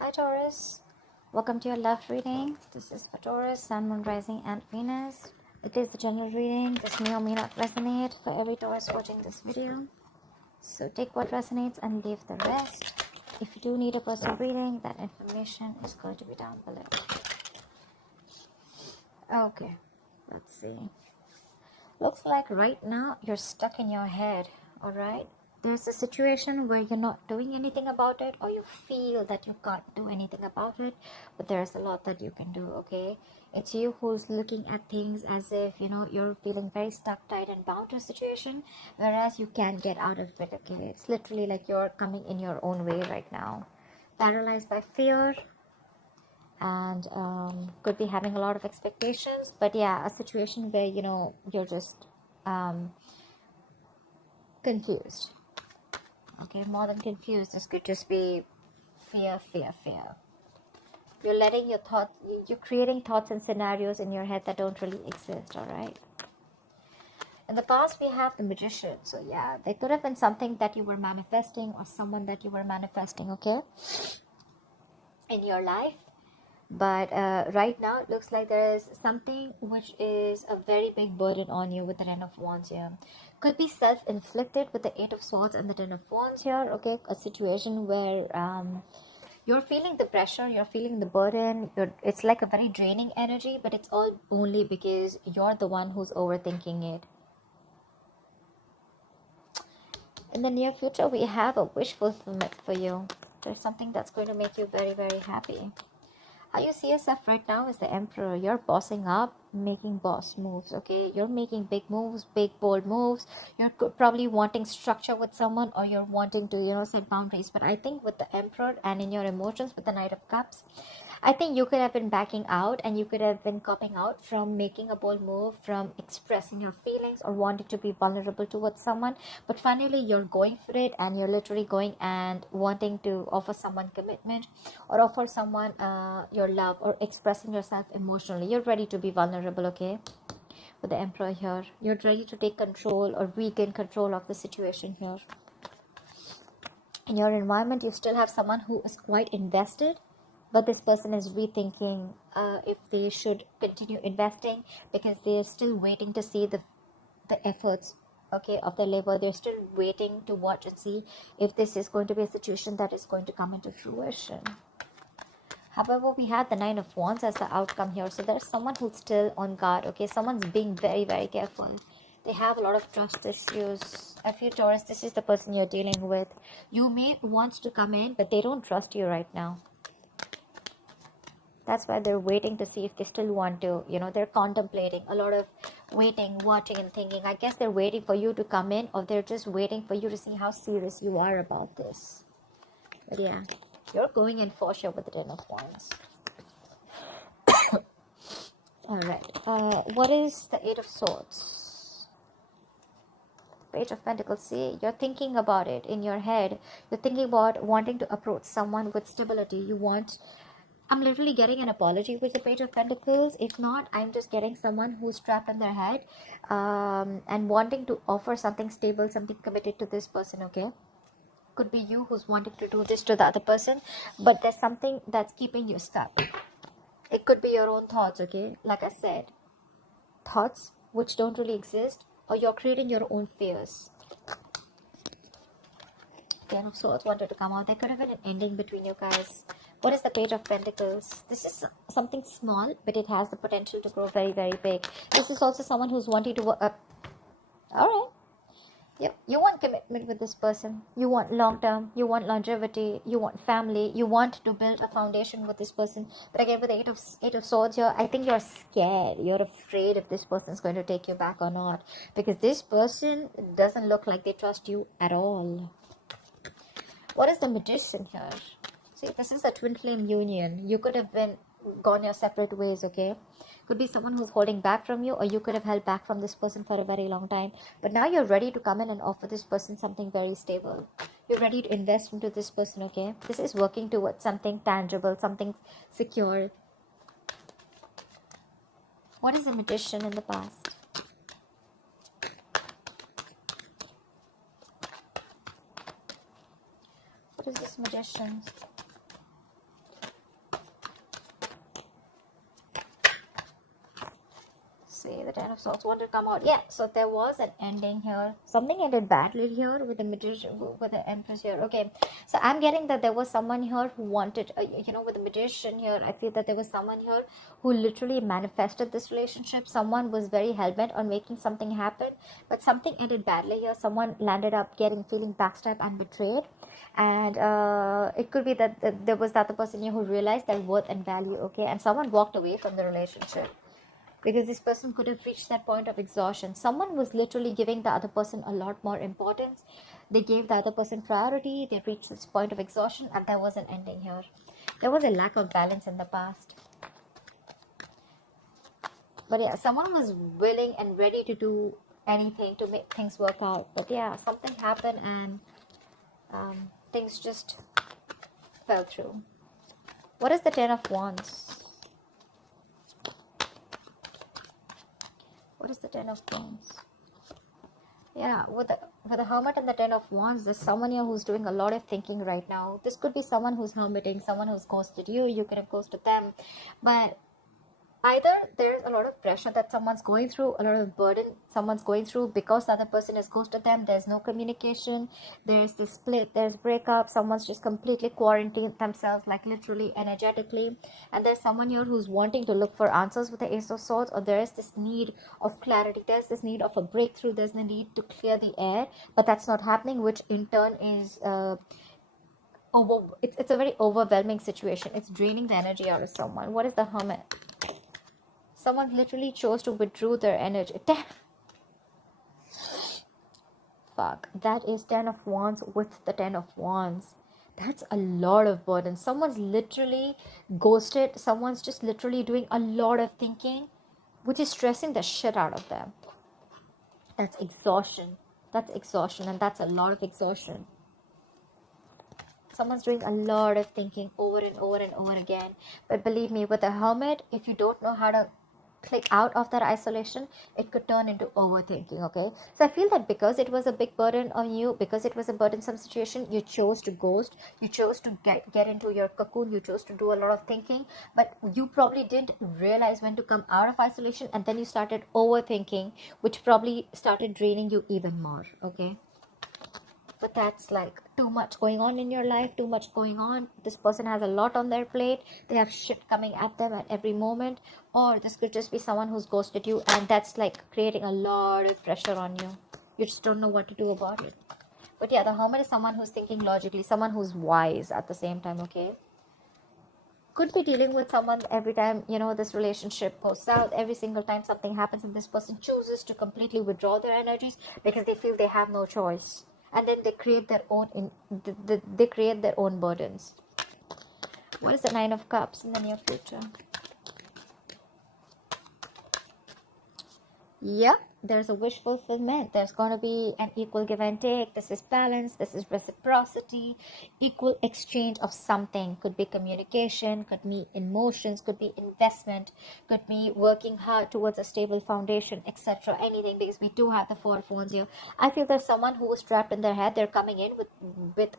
Hi Taurus, welcome to your love reading. This is for Taurus, Sun, Moon, Rising and Venus. It is the general reading. This may or may not resonate for every Taurus watching this video. So take what resonates and leave the rest. If you do need a personal reading, that information is going to be down below. Okay, let's see. Looks like right now you're stuck in your head, alright? There's a situation where you're not doing anything about it, or you feel that you can't do anything about it, but there's a lot that you can do, okay? It's you who's looking at things as if, you're feeling very stuck, tight, and bound to a situation, whereas you can't get out of it, okay? It's literally like you're coming in your own way right now. Paralyzed by fear, and could be having a lot of expectations, but yeah, a situation where you're just confused. Okay, more than confused, this could just be fear. You're letting your thoughts, you're creating thoughts and scenarios in your head that don't really exist. All right, in the past we have the Magician, so yeah, there could have been something that you were manifesting or someone that you were manifesting, okay, in your life. But right now it looks like there is something which is a very big burden on you with the Ten of Wands here. Could be self-inflicted with the Eight of Swords and the Ten of Wands here, okay? A situation where you're feeling the pressure, you're feeling the burden, it's like a very draining energy, but it's all only because you're the one who's overthinking it. In the near future, we have a wish fulfillment for you. There's something that's going to make you very, very happy. How you see yourself right now is the Emperor. You're bossing up, making boss moves, okay? You're making big moves, big bold moves. You're probably wanting structure with someone, or you're wanting to, set boundaries. But I think with the Emperor and in your emotions with the Knight of Cups, I think you could have been backing out, and you could have been copping out from making a bold move, from expressing your feelings or wanting to be vulnerable towards someone. But finally, you're going for it, and you're literally going and wanting to offer someone commitment or offer someone your love, or expressing yourself emotionally. You're ready to be vulnerable, okay? With the Emperor here, you're ready to take control or regain control of the situation here. In your environment, you still have someone who is quite invested, but this person is rethinking if they should continue investing, because they're still waiting to see the efforts, okay, of their labor. They're still waiting to watch and see if this is going to be a situation that is going to come into fruition. However, we had the Nine of Wands as the outcome here, so there's someone who's still on guard, okay? Someone's being very, very careful. They have a lot of trust issues. If you Taurus, this is the person you're dealing with. You may want to come in, but they don't trust you right now. That's why they're waiting to see if they still want to, they're contemplating a lot of waiting, watching and thinking. I guess they're waiting for you to come in, or they're just waiting for you to see how serious you are about this. But yeah, you're going in for sure with the Ten of Wands. Alright, what is the Eight of Swords? Page of Pentacles. See, you're thinking about it in your head. You're thinking about wanting to approach someone with stability. I'm literally getting an apology with the Page of Pentacles. If not, I'm just getting someone who's trapped in their head and wanting to offer something stable, something committed to this person, okay? Could be you who's wanting to do this to the other person, but there's something that's keeping you stuck. It could be your own thoughts, okay? Like I said, thoughts which don't really exist, or you're creating your own fears. Ten of Swords wanted to come out. There could have been an ending between you guys. What is the Page of Pentacles? This is something small, but it has the potential to grow very, very big. This is also someone who's wanting to work up. Alright. Yep. You want commitment with this person. You want long term. You want longevity. You want family. You want to build a foundation with this person. But again, with the Eight of Swords here, I think you're scared. You're afraid if this person is going to take you back or not. Because this person doesn't look like they trust you at all. What is the Magician here? See, this is a twin flame union. You could have gone your separate ways, okay? Could be someone who's holding back from you, or you could have held back from this person for a very long time. But now you're ready to come in and offer this person something very stable. You're ready to invest into this person, okay? This is working towards something tangible, something secure. What is the Magician in the past? What is this Magician? see. The Ten of Swords wanted to come out. Yeah, so there was an ending here. Something ended badly here with the Magician, with the Empress here. Okay, so I'm getting that there was someone here who wanted, with the Magician here, I feel that there was someone here who literally manifested this relationship. Someone was very hell-bent on making something happen, but something ended badly here. Someone landed up feeling backstabbed and betrayed. And it could be that there was the other person here who realized their worth and value, okay, and someone walked away from the relationship because this person could have reached that point of exhaustion. Someone was literally giving the other person a lot more importance. They gave the other person priority. They reached this point of exhaustion, and there was an ending here. There was a lack of balance in the past. But yeah, someone was willing and ready to do anything to make things work out. But yeah, something happened, and things just fell through. What is the Ten of Wands? What is the Ten of Wands? Yeah, with the Hermit and the Ten of Wands, there's someone here who's doing a lot of thinking right now. This could be someone who's hermiting, someone who's ghosted you. You could have ghosted them. But either there's a lot of pressure that someone's going through, a lot of burden someone's going through because the other person has ghosted them. There's no communication, there's this split, there's breakup, someone's just completely quarantined themselves, like literally energetically. And there's someone here who's wanting to look for answers with the Ace of Swords, or there is this need of clarity, there's this need of a breakthrough, there's the need to clear the air, but that's not happening, which in turn is it's a very overwhelming situation. It's draining the energy out of someone. What is the Hermit? Someone literally chose to withdraw their energy. Fuck. That is 10 of Wands with the 10 of Wands. That's a lot of burden. Someone's literally ghosted. Someone's just literally doing a lot of thinking, which is stressing the shit out of them. That's exhaustion. That's exhaustion, and that's a lot of exhaustion. Someone's doing a lot of thinking over and over and over again. But believe me, with the Hermit, if you don't know how to click out of that isolation, it could turn into overthinking. Okay, so I feel that because it was a big burden on you, because it was a burdensome situation, you chose to ghost, you chose to get into your cocoon, you chose to do a lot of thinking, but you probably didn't realize when to come out of isolation, and then you started overthinking, which probably started draining you even more. Okay, but that's like too much going on in your life, too much going on. This person has a lot on their plate. They have shit coming at them at every moment. Or this could just be someone who's ghosted you, and that's like creating a lot of pressure on you. You just don't know what to do about it. But yeah, the Hermit is someone who's thinking logically, someone who's wise at the same time. Okay, could be dealing with someone every time this relationship goes south. Every single time something happens and this person chooses to completely withdraw their energies because they feel they have no choice, and then they create their own they create their own burdens. What is the Nine of Cups in the near future? Yeah, there's a wish fulfillment. There's going to be an equal give and take. This is balance. This is reciprocity, equal exchange of something. Could be communication, could be emotions, could be investment, could be working hard towards a stable foundation, etc. Anything, because we do have the Four of Wands here. I feel there's someone who was trapped in their head. They're coming in with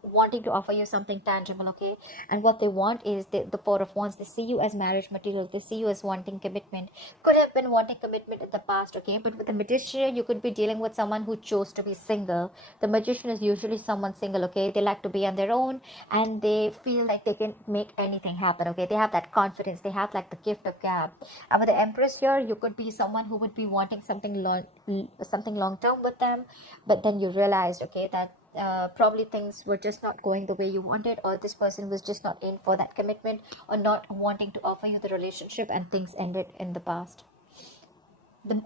wanting to offer you something tangible. Okay, and what they want is the Four of Wands. They see you as marriage material. They see you as wanting commitment. Could have been wanting commitment in the past. Okay, but with the Magician, you could be dealing with someone who chose to be single. The Magician is usually someone single. Okay, they like to be on their own, and they feel like they can make anything happen. Okay, they have that confidence. They have like the gift of gab. And with the Empress here, you could be someone who would be wanting something long term with them, but then you realized, okay, that probably things were just not going the way you wanted, or this person was just not in for that commitment, or not wanting to offer you the relationship, and things ended in the past.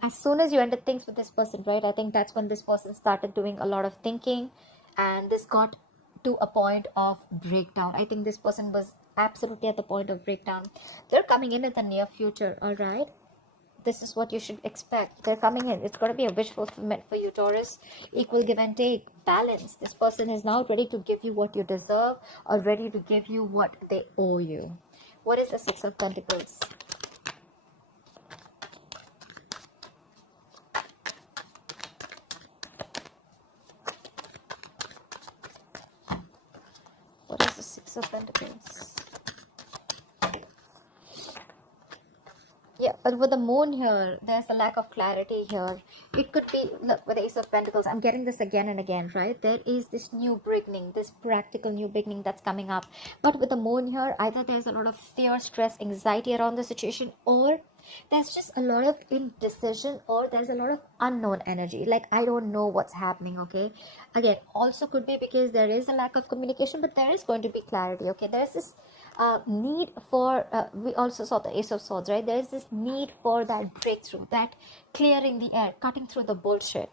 As soon as you ended things with this person, right, I think that's when this person started doing a lot of thinking, and this got to a point of breakdown. I think this person was absolutely at the point of breakdown. They're coming in the near future. All right, this is what you should expect. They're coming in. It's going to be a wish fulfillment for you, Taurus. Equal give and take, balance. This person is now ready to give you what you deserve, or ready to give you what they owe you. What is the Six of Pentacles? What is the Six of Pentacles? Yeah, but with the moon here, there's a lack of clarity here. It could be, look, with the Ace of Pentacles, I'm getting this again and again, right? There is this new beginning, this practical new beginning that's coming up. But with the moon here, either there's a lot of fear, stress, anxiety around the situation, or there's just a lot of indecision, or there's a lot of unknown energy. Like, I don't know what's happening, okay? Again, also could be because there is a lack of communication, but there is going to be clarity, okay? There's this need for we also saw the Ace of Swords, right? There is this need for that breakthrough, that clearing the air, cutting through the bullshit.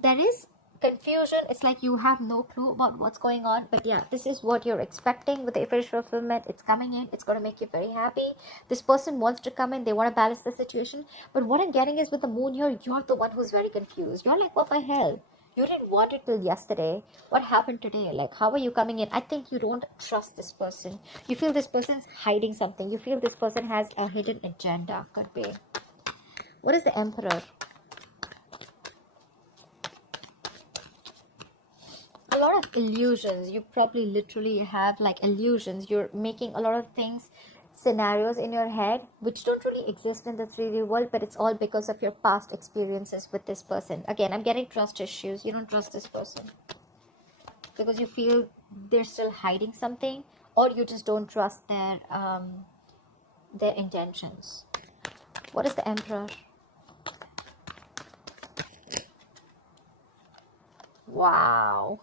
There is confusion. It's like you have no clue about what's going on, but yeah, this is what you're expecting with the official fulfillment. It's coming in. It's going to make you very happy. This person wants to come in. They want to balance the situation, but what I'm getting is with the moon here, you're the one who's very confused. You're like, what the hell? You didn't want it till yesterday. What happened today? Like, how are you coming in? I think you don't trust this person. You feel this person's hiding something. You feel this person has a hidden agenda. Could be. What is the Emperor? A lot of illusions. You probably literally have like illusions. You're making a lot of things, scenarios in your head which don't really exist in the 3D world, but it's all because of your past experiences with this person. Again, I'm getting trust issues. You don't trust this person because you feel they're still hiding something, or you just don't trust their intentions. What is the Emperor? Wow.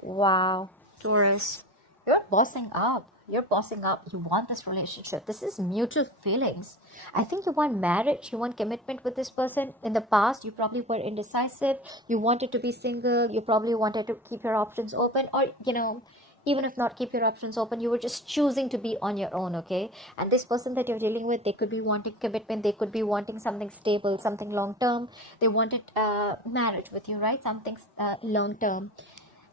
Wow. Taurus, you're bossing up. You're bossing up. You want this relationship. This is mutual feelings. I think you want marriage. You want commitment with this person. In the past, you probably were indecisive. You wanted to be single. You probably wanted to keep your options open. Or, you know, even if not keep your options open, you were just choosing to be on your own, okay? And this person that you're dealing with, they could be wanting commitment. They could be wanting something stable, something long-term. They wanted marriage with you, right? Something long-term.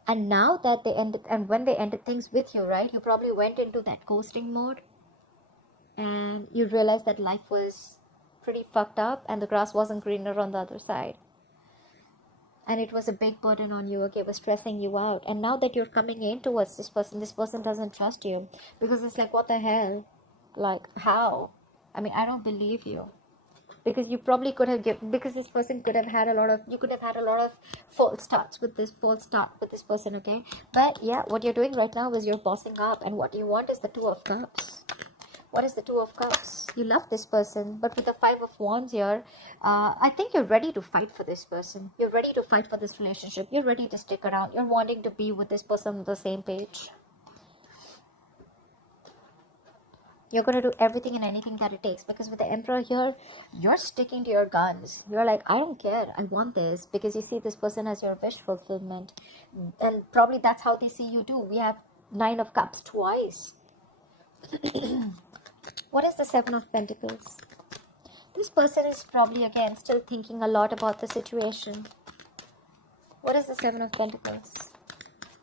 And now that they ended, and when they ended things with you, right, you probably went into that ghosting mode and you realized that life was pretty fucked up and the grass wasn't greener on the other side. And it was a big burden on you, okay, it was stressing you out. And now that you're coming in towards this person doesn't trust you because it's like, what the hell? Like, how? I mean, I don't believe you. Because you probably could have given, because this person could have had a lot of, you could have had a lot of false start with this person, okay? But yeah, what you're doing right now is you're bossing up, and what you want is the Two of Cups. What is the Two of Cups? You love this person, but with the Five of Wands here, I think you're ready to fight for this person. You're ready to fight for this relationship. You're ready to stick around. You're wanting to be with this person on the same page. You're going to do everything and anything that it takes, because with the Emperor here, you're sticking to your guns. You're like, I don't care. I want this, because you see this person as your wish fulfillment. And probably that's how they see you too. We have Nine of Cups twice. What is the Seven of Pentacles? This person is probably, again, still thinking a lot about the situation. What is the Seven of Pentacles?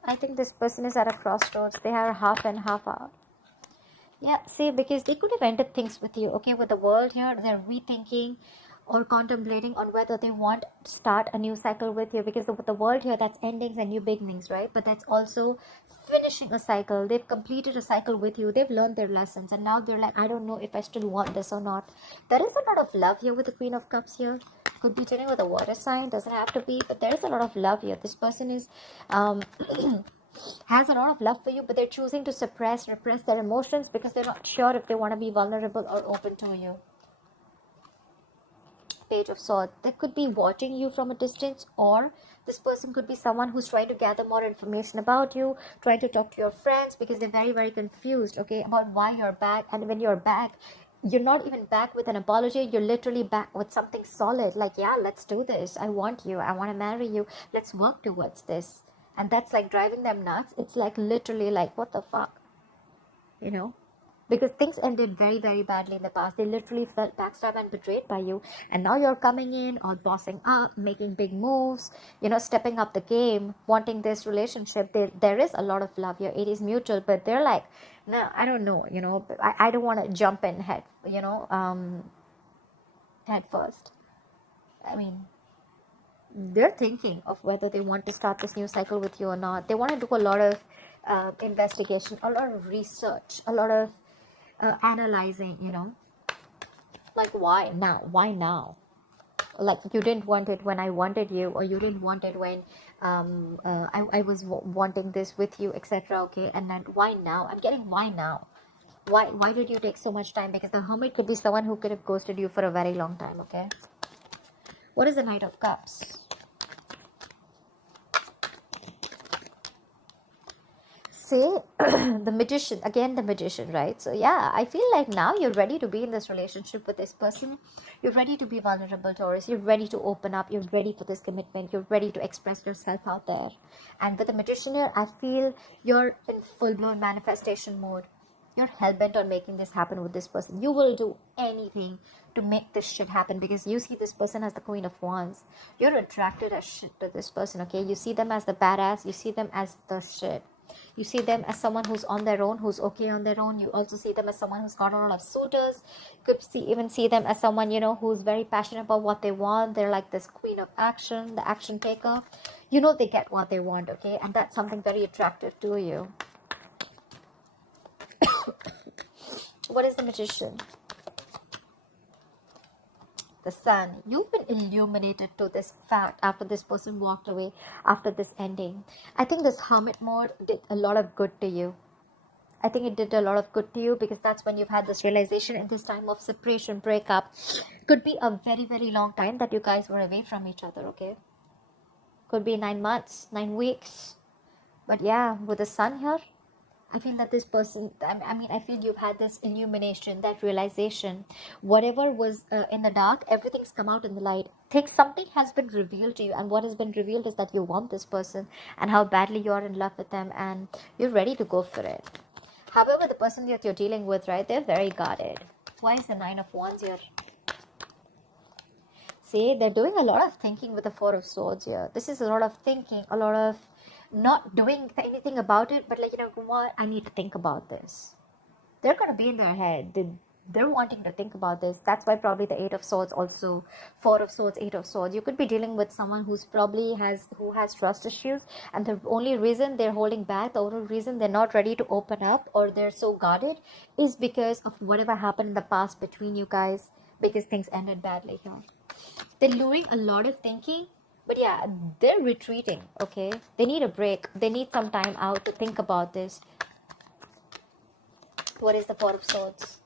I think this person is at a crossroads. They are half and half out. Yeah, see, because they could have ended things with you, okay? With the world here, they're rethinking or contemplating on whether they want to start a new cycle with you, because with the world here, that's endings and new beginnings, right? But that's also finishing a cycle. They've completed a cycle with you. They've learned their lessons, and now they're like, I don't know if I still want this or not. There is a lot of love here with the Queen of Cups here. Could be dealing with a water sign, doesn't have to be, but there is a lot of love here. This person is has a lot of love for you, but they're choosing to repress their emotions because they're not sure if they want to be vulnerable or open to you. Page of Swords. They could be watching you from a distance, or this person could be someone who's trying to gather more information about you, trying to talk to your friends, because they're very, very confused, okay, about why you're back. And when you're back, you're not even back with an apology. You're literally back with something solid, like, yeah, let's do this. I want you. I want to marry you. Let's work towards this. And that's like driving them nuts. It's like literally like, what the fuck? You know? Because things ended very, very badly in the past. They literally felt backstabbed and betrayed by you. And now you're coming in, or bossing up, making big moves, you know, stepping up the game, wanting this relationship. There is a lot of love here. It is mutual, but they're like, no, I don't know, you know, I don't want to jump in head, you know, head first. I mean, they're thinking of whether they want to start this new cycle with you or not. They want to do a lot of investigation, a lot of research, a lot of analyzing, you know. Like, why now? Why now? Like, you didn't want it when I wanted you, or you didn't want it when I was wanting this with you, etc. Okay, and then why now? I'm getting why now. Why did you take so much time? Because the Hermit could be someone who could have ghosted you for a very long time. Okay, what is the Knight of Cups? Say the Magician, again the Magician, right? So yeah, I feel like now you're ready to be in this relationship with this person. You're ready to be vulnerable, Taurus. You're ready to open up. You're ready for this commitment. You're ready to express yourself out there. And with the Magician here, I feel you're in full-blown manifestation mode. You're hell-bent on making this happen with this person. You will do anything to make this shit happen, because you see this person as the Queen of Wands. You're attracted as shit to this person, okay? You see them as the badass. You see them as the shit. You see them as someone who's on their own, who's okay on their own. You also see them as someone who's got a lot of suitors. You could even see them as someone, you know, who's very passionate about what they want. They're like this queen of action, the action taker. You know, they get what they want, okay? And that's something very attractive to you. What is the Magician? The Sun. You've been illuminated to this fact after this person walked away, after this ending. I think this Hermit mode did a lot of good to you. I think it did a lot of good to you, because that's when you've had this realization in this time of separation, breakup. Could be a very, very long time that you guys were away from each other, okay? Could be 9 months, 9 weeks. But yeah, with the Sun here, I feel that this person, I feel you've had this illumination, that realization. Whatever was in the dark, everything's come out in the light. Something has been revealed to you, and what has been revealed is that you want this person and how badly you're in love with them, and you're ready to go for it. However, the person that you're dealing with, right, they're very guarded. Why is the Nine of Wands here? See, they're doing a lot of thinking with the Four of Swords here. This is a lot of thinking, a lot of not doing anything about it, but like, you know what, I need to think about this. They're going to be in their head. They're wanting to think about this. That's why probably the Eight of Swords also, Four of Swords, Eight of Swords. You could be dealing with someone who has trust issues, and the only reason they're holding back, the only reason they're not ready to open up, or they're so guarded, is because of whatever happened in the past between you guys, because things ended badly here. They're doing a lot of thinking, but yeah, they're retreating, okay? They need a break. They need some time out to think about this. What is the Four of Swords?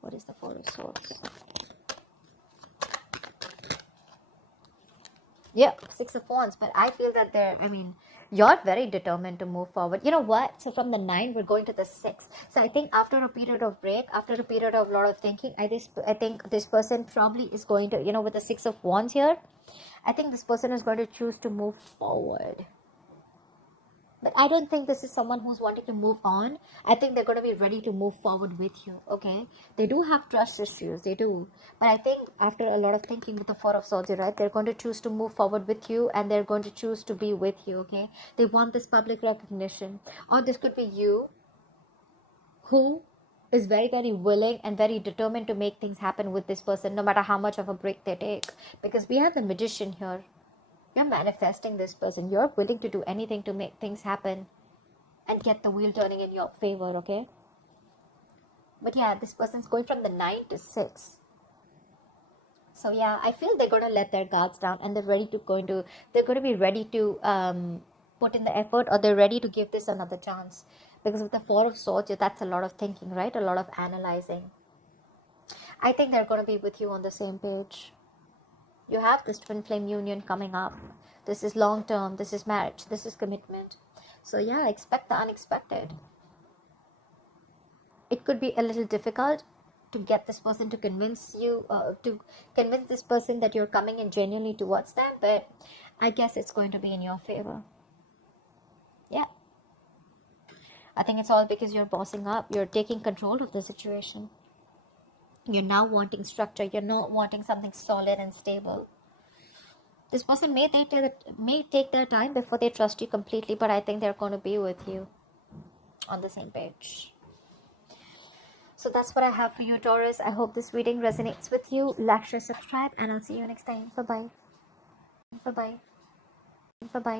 What is the Four of Swords? Yeah, Six of Wands. But I feel that you're very determined to move forward. You know what? So from the 9, we're going to the 6. So I think after a period of break, after a period of a lot of thinking, I think this person probably is going to, you know, with the 6 of Wands here, I think this person is going to choose to move forward. But I don't think this is someone who's wanting to move on. I think they're going to be ready to move forward with you, okay? They do have trust issues, they do. But I think after a lot of thinking with the Four of Swords, right, they're going to choose to move forward with you, and they're going to choose to be with you, okay? They want this public recognition. Or this could be you, who is very, very willing and very determined to make things happen with this person, no matter how much of a break they take. Because we have the Magician here. You're manifesting this person. You're willing to do anything to make things happen and get the wheel turning in your favor, okay? But yeah, this person's going from the 9 to 6. So yeah, I feel they're going to let their guards down, and they're going to be ready to put in the effort, or they're ready to give this another chance. Because with the Four of Swords, that's a lot of thinking, right? A lot of analyzing. I think they're going to be with you on the same page. You have this twin flame union coming up. This is long term. This is marriage. This is commitment. So yeah, expect the unexpected. It could be a little difficult to get this person to convince you, to convince this person that you're coming in genuinely towards them. But I guess it's going to be in your favor. Yeah. I think it's all because you're bossing up. You're taking control of the situation. You're now wanting structure. You're not wanting something solid and stable. This person may take their time before they trust you completely, but I think they're going to be with you on the same page. So that's what I have for you, Taurus. I hope this reading resonates with you. Like, share, subscribe, and I'll see you next time. Bye-bye. Bye-bye. Bye-bye.